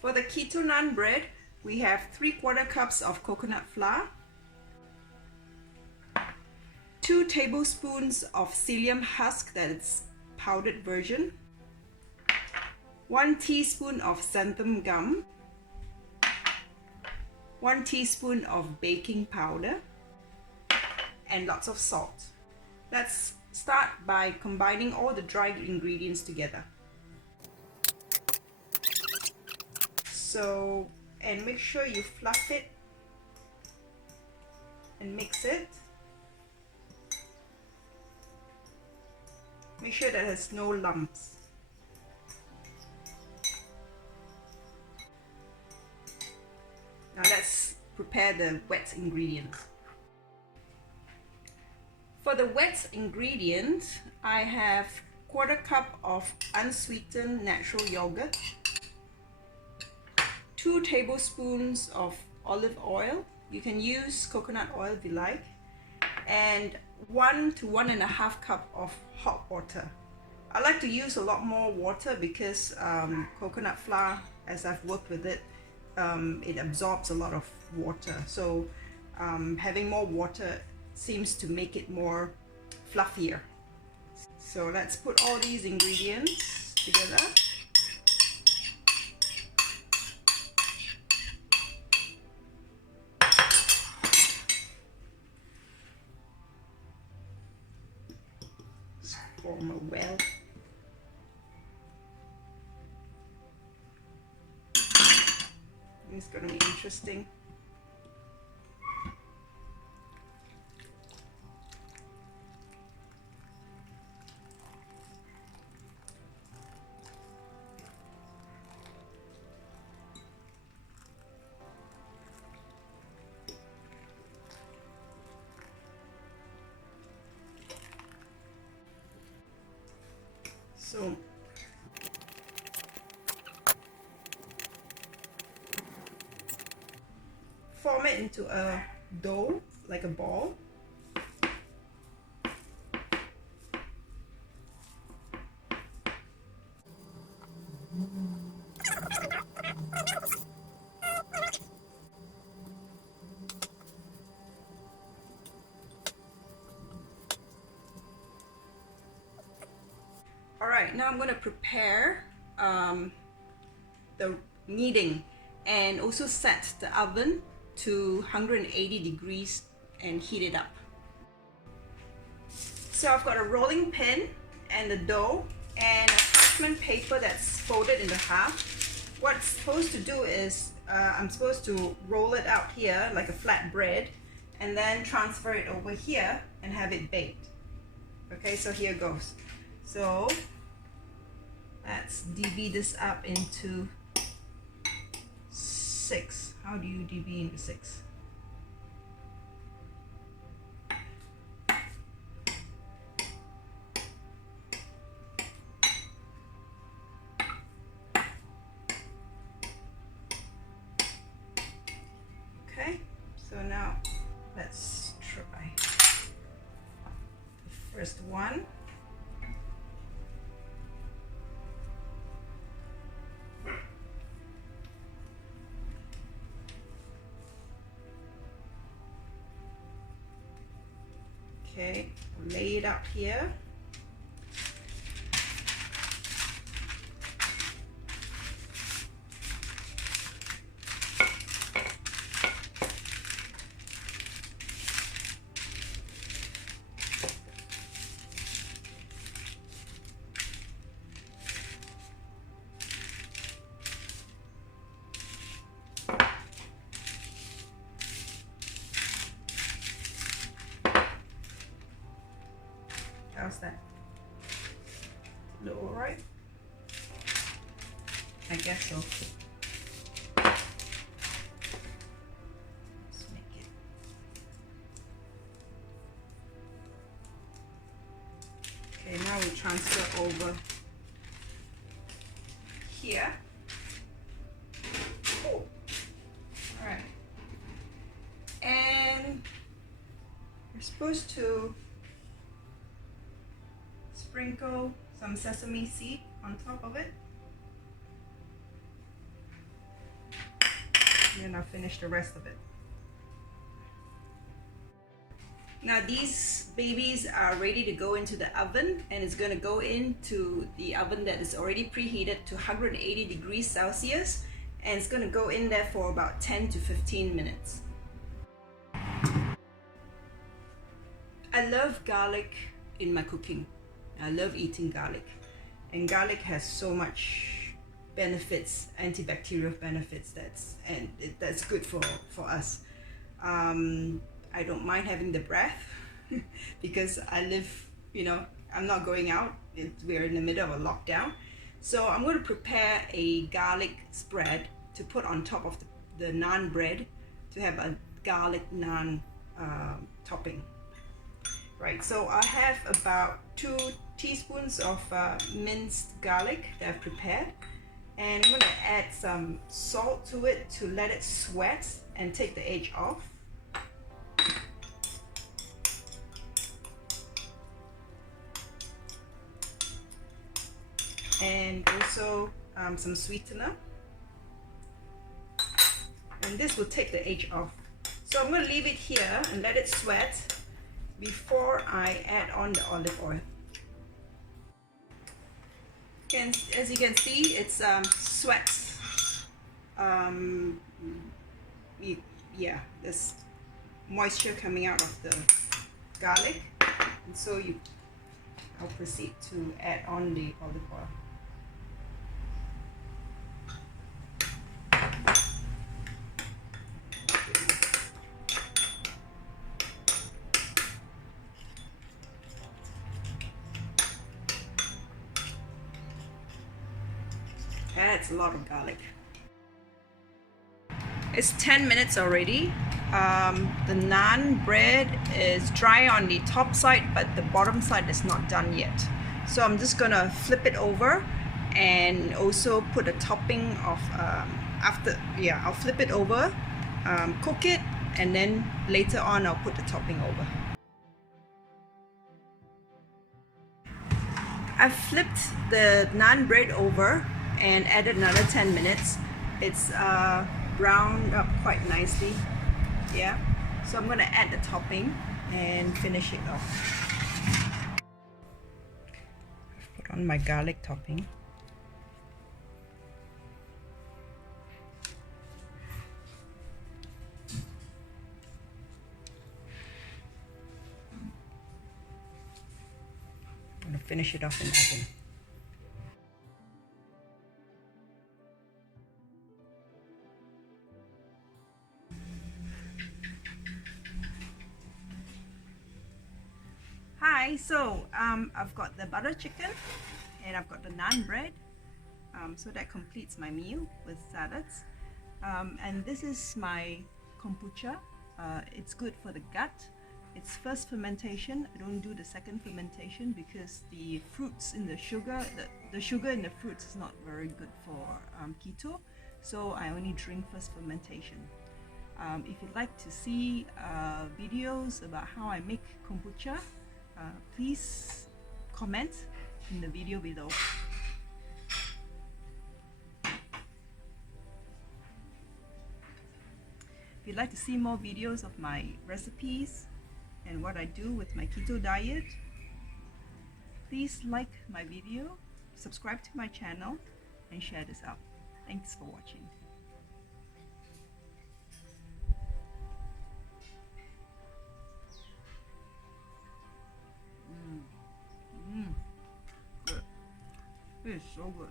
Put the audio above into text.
For the keto naan bread, we have 3/4 cups of coconut flour, 2 tablespoons of psyllium husk, that is powdered version, 1 teaspoon of xanthan gum, 1 teaspoon of baking powder, and lots of salt. Let's start by combining all the dried ingredients together. And make sure you fluff it and mix it. Make sure that there's no lumps. Now let's prepare the wet ingredients. For the wet ingredients, I have 1/4 cup of unsweetened natural yogurt, 2 tablespoons of olive oil. You can use coconut oil if you like, and 1 to 1.5 cup of hot water. I like to use a lot more water because coconut flour, as I've worked with it, it absorbs a lot of water. So having more water seems to make it more fluffier. So let's put all these ingredients together. Form a well. It's going to be interesting. So form it into a dough, like a ball. Alright, now I'm going to prepare the kneading and also set the oven to 180 degrees and heat it up. So I've got a rolling pin and the dough and a parchment paper that's folded into half. What it's supposed to do is I'm supposed to roll it out here like a flat bread and then transfer it over here and have it baked. Okay, so here goes. So let's divvy this up into 6. How do you divvy into 6? Okay, so now let's try the first one. Okay, lay it up here. How's that? Look all right? I guess so. Let's make it. Okay, now we transfer over here. Oh, all right. And you're supposed to sprinkle some sesame seed on top of it. and I'll finish the rest of it. Now these babies are ready to go into the oven, and it's going to go into the oven that is already preheated to 180 degrees Celsius, and it's going to go in there for about 10 to 15 minutes. I love garlic in my cooking. I love eating garlic, and garlic has so much benefits, antibacterial benefits, that's good for us. I don't mind having the breath because I live, I'm not going out. We're in the middle of a lockdown. So I'm going to prepare a garlic spread to put on top of the naan bread to have a garlic naan topping. Right, so I have about 2 teaspoons of minced garlic that I've prepared. And I'm going to add some salt to it to let it sweat and take the edge off. And also some sweetener, and this will take the edge off. So I'm going to leave it here and let it sweat before I add on the olive oil. And as you can see, it's sweats. Yeah, there's moisture coming out of the garlic, and so I'll proceed to add on the olive oil. That's a lot of garlic. It's 10 minutes already. The naan bread is dry on the top side, but the bottom side is not done yet. So I'm just gonna flip it over and also put a topping of I'll flip it over, cook it, and then later on I'll put the topping over. I've flipped the naan bread over and added another 10 minutes. It's browned up quite nicely. Yeah, so I'm gonna add the topping and finish it off. Put on my garlic topping. I'm gonna finish it off in the oven. Hi, so I've got the butter chicken and I've got the naan bread, so that completes my meal with salads. And this is my kombucha. It's good for the gut. It's first fermentation. I don't do the second fermentation because the fruits in the sugar, the sugar in the fruits is not very good for keto, so I only drink first fermentation. If you'd like to see videos about how I make kombucha, please comment in the video below. If you'd like to see more videos of my recipes and what I do with my keto diet, please like my video, subscribe to my channel, and share this out. Thanks for watching. Good. It is so good.